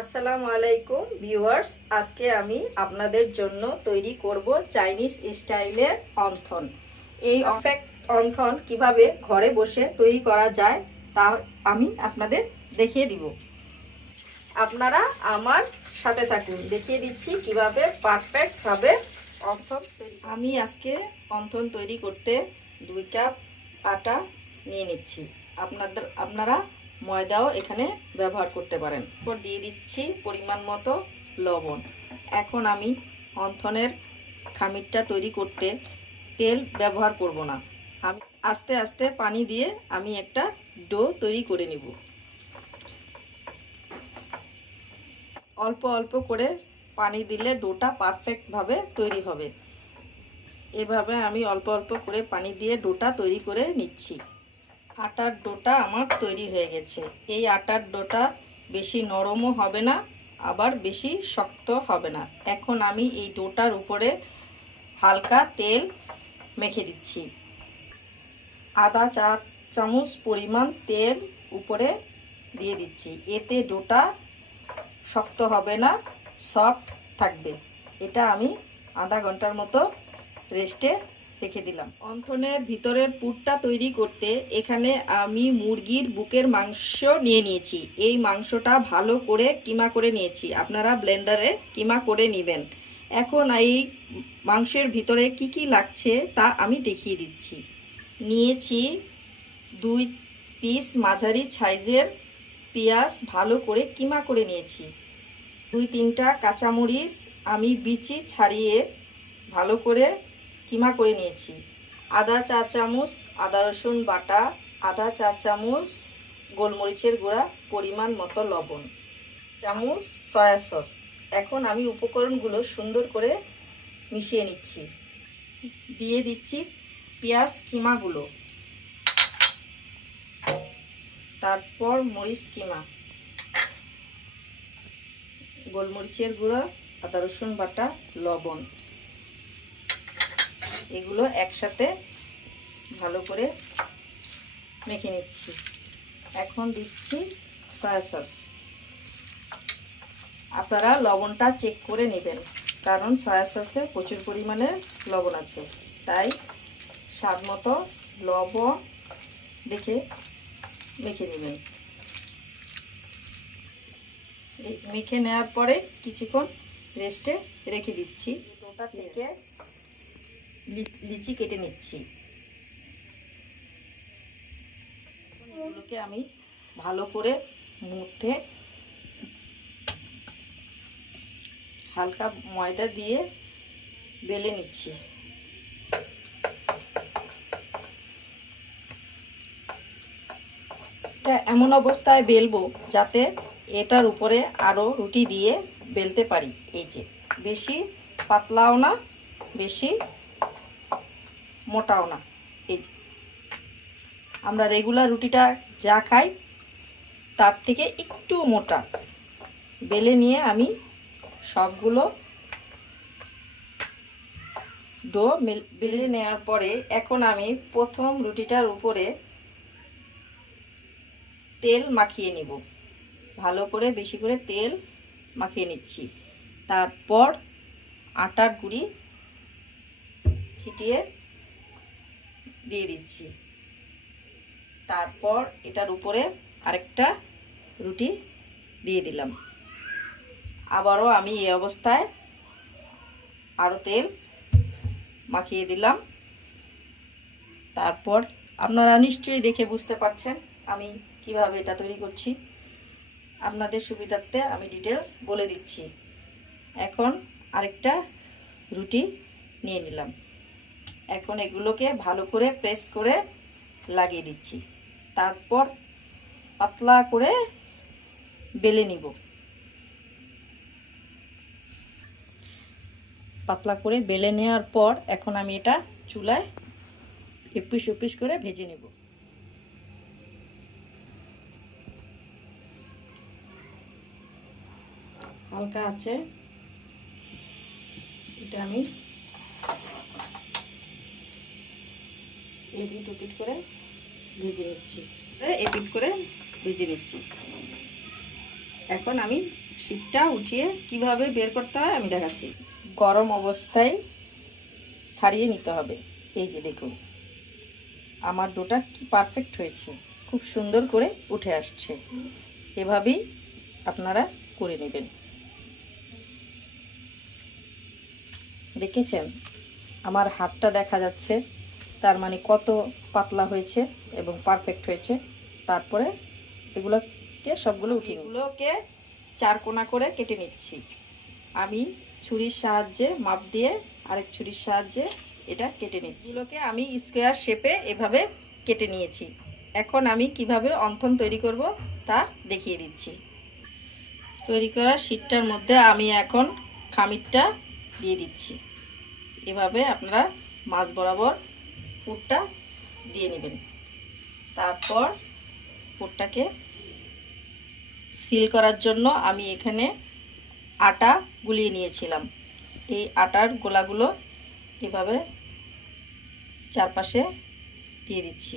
আসসালামু আলাইকুম ভিউয়ার্স, আজকে আমি আপনাদের জন্য তৈরি করব চাইনিজ স্টাইলের অন্থন। এই অফেক্ট অন্থন কীভাবে ঘরে বসে তৈরি করা যায় তা আমি আপনাদের দেখিয়ে দিব। আপনারা আমার সাথে থাকুন, দেখিয়ে দিচ্ছি কীভাবে পারফেক্টভাবে অন্থন আমি আজকে অন্থন তৈরি করতে দুই কাপ আটা নিয়ে নিচ্ছি। আপনাদের, আপনারা ময়দাও এখানে ব্যবহার করতে পারেন। এরপর দিয়ে দিচ্ছি পরিমাণ মতো লবণ। এখন আমি অন্থনের খামিরটা তৈরি করতে তেল ব্যবহার করব না। আমি আস্তে আস্তে পানি দিয়ে আমি একটা ডো তৈরি করে নিব। অল্প অল্প করে পানি দিলে ডোটা পারফেক্টভাবে তৈরি হবে। এভাবে আমি অল্প অল্প করে পানি দিয়ে ডোটা তৈরি করে নিচ্ছি। আটার ডোটা আমার তৈরি হয়ে গেছে। এই আটার ডোটা বেশি নরমও হবে না, আবার বেশি শক্ত হবে না। এখন আমি এই ডোটার উপরে হালকা তেল মেখে দিচ্ছি। আদা চা চামচ পরিমাণ তেল উপরে দিয়ে দিচ্ছি। এতে ডোটা শক্ত হবে না, সফট থাকবে। এটা আমি আধা ঘণ্টার মতো রেস্টে রেখে দিলাম। অন্থনের ভিতরের পুরটা তৈরি করতে এখানে আমি মুরগির বুকের মাংস নিয়ে নিয়েছি। এই মাংসটা ভালো করে কিমা করে নিয়েছি। আপনারা ব্লেন্ডারে কিমা করে নেবেন। এখন এই মাংসের ভিতরে কি কি লাগছে তা আমি দেখিয়ে দিচ্ছি। নিয়েছি দুই পিস মাঝারি সাইজের পেঁয়াজ ভালো করে কিমা করে নিয়েছি। দুই তিনটা কাঁচামরিচ আমি বিচি ছাড়িয়ে ভালো করে কিমা করে নিয়েছি। আদা, চা চামচ, আদা রসুন বাটা আধা চা চামচ, গোলমরিচের গুঁড়া, পরিমাণ মতো লবণ, চামচ, সয়া সস। এখন আমি উপকরণগুলো সুন্দর করে মিশিয়ে নিচ্ছি। দিয়ে দিচ্ছি পেঁয়াজ কিমাগুলো। তারপর মরিচ কিমা। গোলমরিচের গুঁড়া, আদা রসুন বাটা, লবণ। এগুলো একসাথে ভালো করে মেখে নিচ্ছি। এখন দিচ্ছি সয়া সস আপনারা লবণটা চেক করে নেবেন কারণ সয়া সসে প্রচুর পরিমাণে লবণ আছে। তাই স্বাদ মতো লবণ দেখে মেখে নেবেন। মেখে নেওয়ার পরে কিছুক্ষণ রেস্টে রেখে দিচ্ছি। ওটা থেকে লিচি কেটে নিচ্ছি। এগুলোকে আমি ভালো করে মুথে হালকা ময়দা দিয়ে বেলে নিচ্ছি। এমন অবস্থায় বেলবো যাতে এটার উপরে আরও রুটি দিয়ে বেলতে পারি। এই যে, বেশি পাতলাও না, বেশি মোটাও না। এই যে। আমরা রেগুলার রুটিটা যা খাই, তার থেকে একটু মোটা। বেলে নিয়ে আমি সবগুলো ডো বেলে নেওয়ার পরে এখন আমি প্রথম রুটিটার উপরে তেল মাখিয়ে নিব। ভালো করে, বেশি করে তেল মাখিয়ে নিচ্ছি। তারপর আটার গুঁড়ি ছিটিয়ে দিয়ে দিচ্ছি। তারপর এটার উপরে আরেকটা রুটি দিয়ে দিলাম। আবারও আমি এই অবস্থায় আরও তেল মাখিয়ে দিলাম। তারপর আপনারা নিশ্চয়ই দেখে বুঝতে পারছেন আমি কীভাবে এটা তৈরি করছি। আপনাদের সুবিধার্থে আমি ডিটেলস বলে দিচ্ছি। এখন আরেকটা রুটি নিয়ে নিলাম। এখন এগুলোকে ভালো করে প্রেস করে লাগিয়ে দিচ্ছি। তারপর পাতলা করে বেলে নিব। পাতলা করে বেলে নেওয়ার পর এখন আমি এটা চুলায় এপিস উপিস করে ভেজে নেব। হালকা আছে। এটা আমি এপিট উপিট করে ভেজে নিচ্ছি। এপিট করে ভেজে নিচ্ছি। এখন আমি শীতটা উঠিয়ে কীভাবে বের করতে হয় আমি দেখাচ্ছি। গরম অবস্থায় ছাড়িয়ে নিতে হবে। এই যে দেখুন, আমার ডোটা কি পারফেক্ট হয়েছে। খুব সুন্দর করে উঠে আসছে। এভাবেই আপনারা করে নেবেন। দেখেছেন? আমার হাতটা দেখা যাচ্ছে। তার মানে কত পাতলা হয়েছে এবং পারফেক্ট হয়েছে তারপরে এগুলোকে সবগুলো উঠিয়ে এগুলোকে চার কোনা করে কেটে নিচ্ছি। আমি ছুরির সাহায্যে মাপ দিয়ে আরেক ছুরির সাহায্যে এটা কেটে নিচ্ছি। এগুলোকে আমি স্কোয়ার শেপে এভাবে কেটে নিয়েছি। এখন আমি কীভাবে অন্থন তৈরি করব তা দেখিয়ে দিচ্ছি। তৈরি করা শীটটার মধ্যে আমি এখন খামিরটা দিয়ে দিচ্ছি। এভাবে আপনারা মাছ বরাবর পুরটা দিয়ে নেবেন। তারপর পুরটাকে সিল করার জন্য আমি এখানে আটা গুলিয়ে নিয়েছিলাম। এই আটার গোলাগুলো এভাবে চারপাশে দিয়ে দিচ্ছি।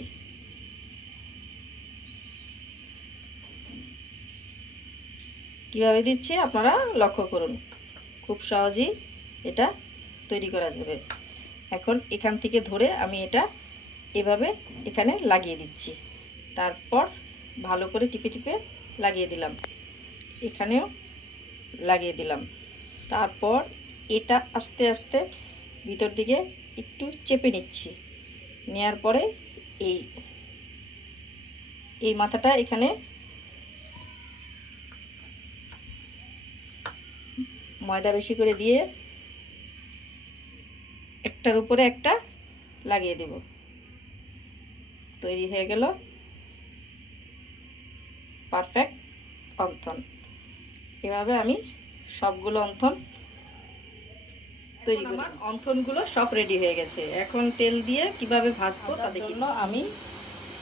কীভাবে দিচ্ছি আপনারা লক্ষ্য করুন। খুব সহজেই এটা তৈরি করা যাবে। এখন এখান থেকে ধরে আমি এটা এভাবে এখানে লাগিয়ে দিচ্ছি। তারপর ভালো করে টিপে টিপে লাগিয়ে দিলাম। এখানেও লাগিয়ে দিলাম। তারপর এটা আস্তে আস্তে ভিতর দিকে একটু চেপে নিচ্ছি। নেওয়ার পরে এই এই মাথাটা এখানে ময়দা বেশি করে দিয়ে একটার উপরে একটা লাগিয়ে দেব। তৈরি হয়ে গেল পারফেক্ট অন্থন। এভাবে আমি সবগুলো অন্থন তৈরি আমার অন্থনগুলো সব রেডি হয়ে গেছে। এখন তেল দিয়ে কীভাবে ভাজবো তাদের জন্য আমি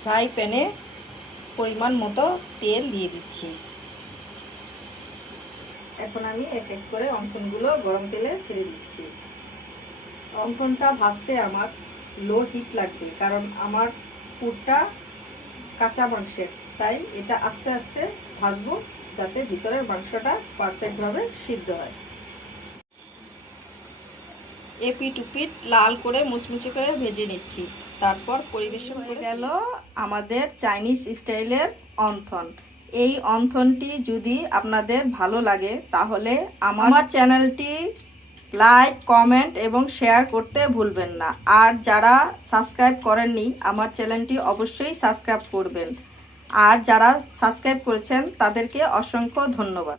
ফ্রাই প্যানে পরিমাণ মতো তেল দিয়ে দিচ্ছি। এখন আমি এক এক করে অন্থনগুলো গরম তেলে ছেড়ে দিচ্ছি। অঙ্কনটা ভাজতে আমার লো হিট লাগবে কারণ আমার পুরটা কাঁচা মাংসের তাই এটা আস্তে আস্তে ভাজবো যাতে ভিতরের মাংসটা পারফেক্টভাবে সিদ্ধ হয়। এপিট উপিট লাল করে মুচমুচে করে ভেজে নিচ্ছি তারপর পরিবেশন হয়ে গেল আমাদের চাইনিজ স্টাইলের অন্থন। এই অন্থনটি যদি আপনাদের ভালো লাগে তাহলে আমার চ্যানেলটি লাইক, কমেন্ট এবং শেয়ার করতে ভুলবেন না। আর যারা সাবস্ক্রাইব করেননি, আমার চ্যানেলটি অবশ্যই সাবস্ক্রাইব করবেন। আর যারা সাবস্ক্রাইব করেছেন, তাদেরকে অসংখ্য ধন্যবাদ।